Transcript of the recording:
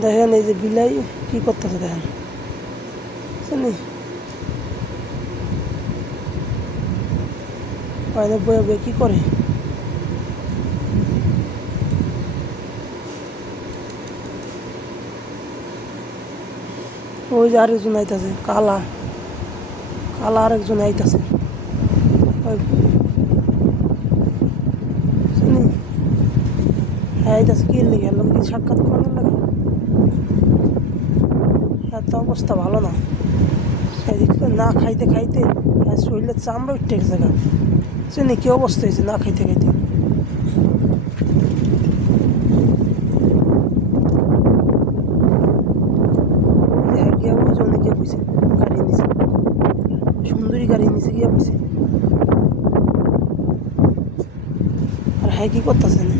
দেখেন এই যে বিলাই কি করতেছে দেখেন, বুঝছেন? পায়নে বয়ে বয়ে কি করে। ওই যে আরেকজন আইতাছে, কালা কালা আরেকজন আইতাছে, হ্যাঁ আইতাছে কি লেগে এলাম কি সাক্ষাৎ করানোর লাগে। এত অবস্থা ভালো না, এদিকে না খাইতে খাইতে শরীরের চামড়া উঠে গেছে গা, বুঝছেন কি অবস্থা হয়েছে না খাইতে খাইতে। গিয়া ওই জন্য গিয়ে বসে গাড়ির নিচে, সুন্দরী গাড়ির নিচে গিয়া বসে। আর হ্যাঁ কি করতেছে না,